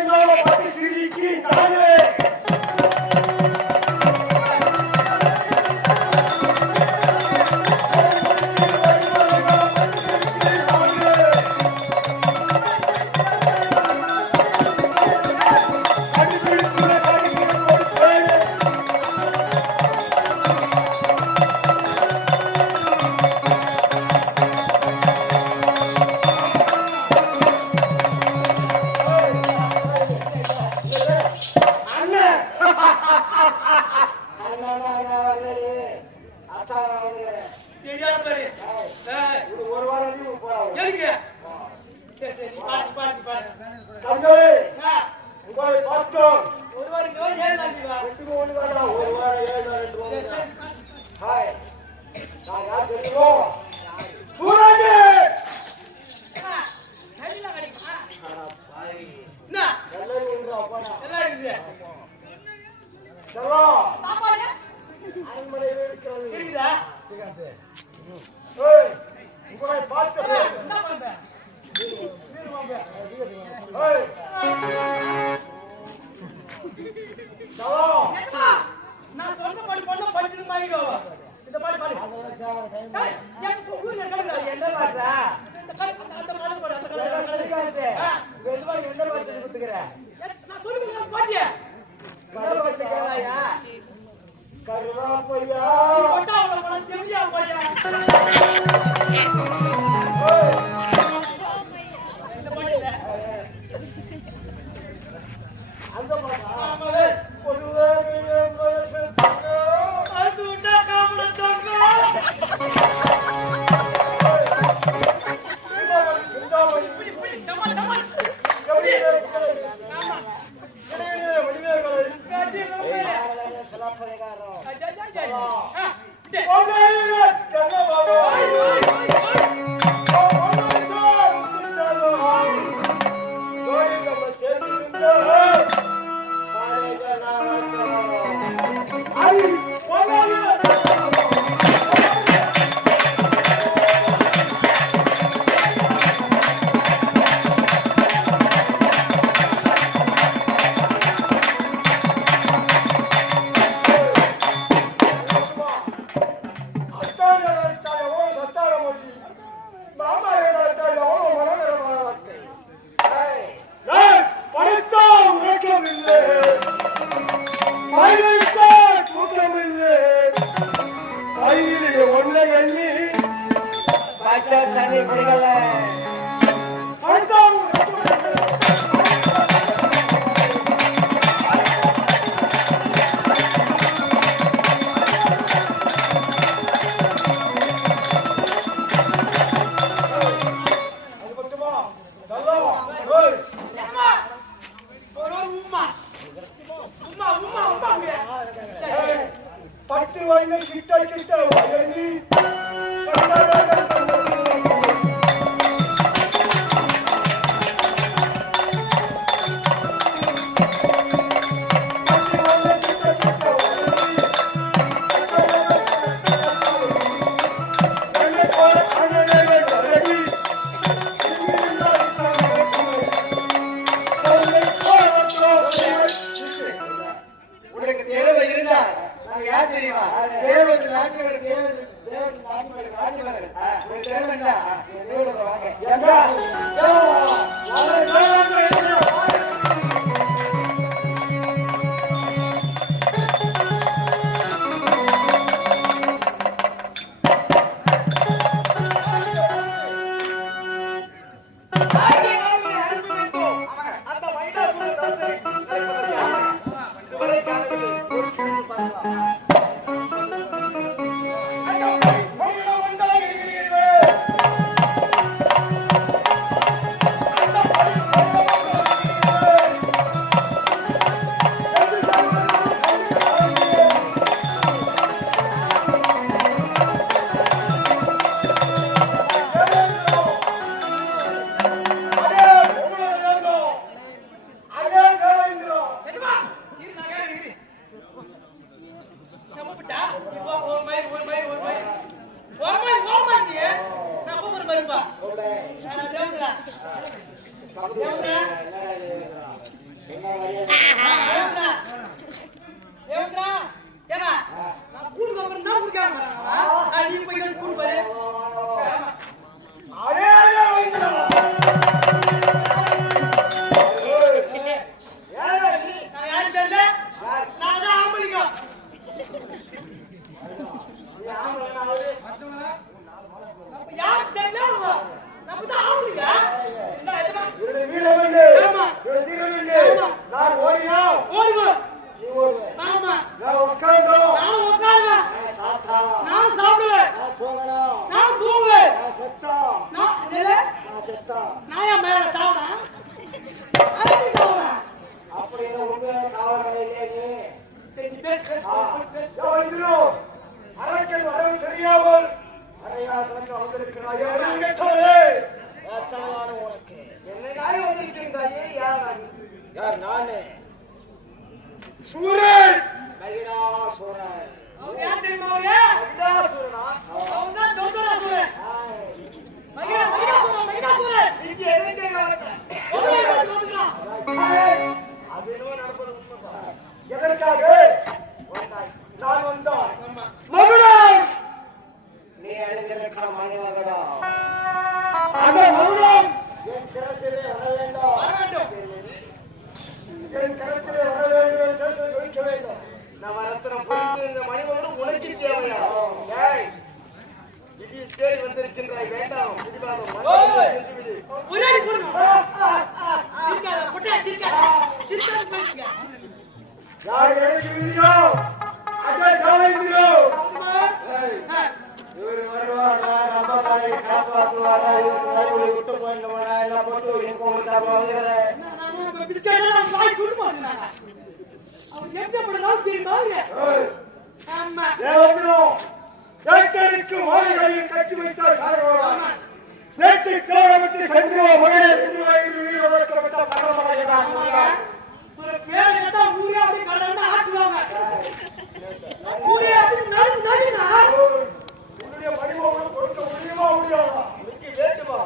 எங்களோட பத்து சிறுமிக்கு தலைவர் அரண்மனையில் இருக்கிறது உங்களை பார்த்து நான் சொன்ன மாதிரி பொண்ணு படிச்சிருப்பாங்க இந்த மாதிரி பாரு. Ayo, ayo, ayo. 빨리 உங்களுக்கு காட்டு ஏன்னா கூண்டு அப்புறம் தான் கொடுக்காங்க நீ போய் கூண்டு பாரு. சூரன்! மகிடாசூரன் அவங்க யார் தெரியுமா அவங்க மகிடாசுரனா? அவங்க தான் தொந்தராசுரன் மகிழா மகிழாசுரன் மகிழாசுரன் இங்க வந்துட்டான். அது என்னவோ நடப்பது உண்மைதான். எதற்காக. நான் வந்தான். ஆமா. மகுடன் நீ அழுகிற மணிமகடா அந்த மகுடன் என் சிரசிலே வர வேண்டும். என் கரத்திலே வர வேண்டும் என் சிரசிலே ஒழிக்க வேண்டும். நம்ம ரத்தனம் பொறுத்து இந்த மணிமகனும் உனக்கு தேவையா விதியை தேடி வந்திருக்கின்றாய் வேண்டாம் யார் அஜய் காவைந்திரோ ஆ. இவர் வருவாரா நம்ம காப்பாற்றுவாரா? இவர் விட்டு போயிடுவாரா எல்லாம் போட்டு எங்க கொடுத்தா போகிற நான் நான் உங்க பிஸ்கட் எல்லாம் வாங்கி கொடுமா நாங்க அவன் எங்க போடுறாலும் தெரியுமா ஆமா தேவத்திரோ ஏக்கருக்கு மாலைகளில் கட்டி வைத்தார் காரணம் நேற்று கிழமை சென்று பரமமாக ஒரு பேரை கேட்டா ஊரே அப்படி கடந்து ஆட்டுவாங்க ஊரே அப்படி நடுங்க நடுங்க உன்னுடைய மணிமகன் கொடுக்க முடியுமா முடியாதா வேண்டுமா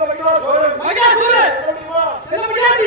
மகிழ்வார்கள். மகிழாசூரு. முடியுமா? செய்ய முடியாது.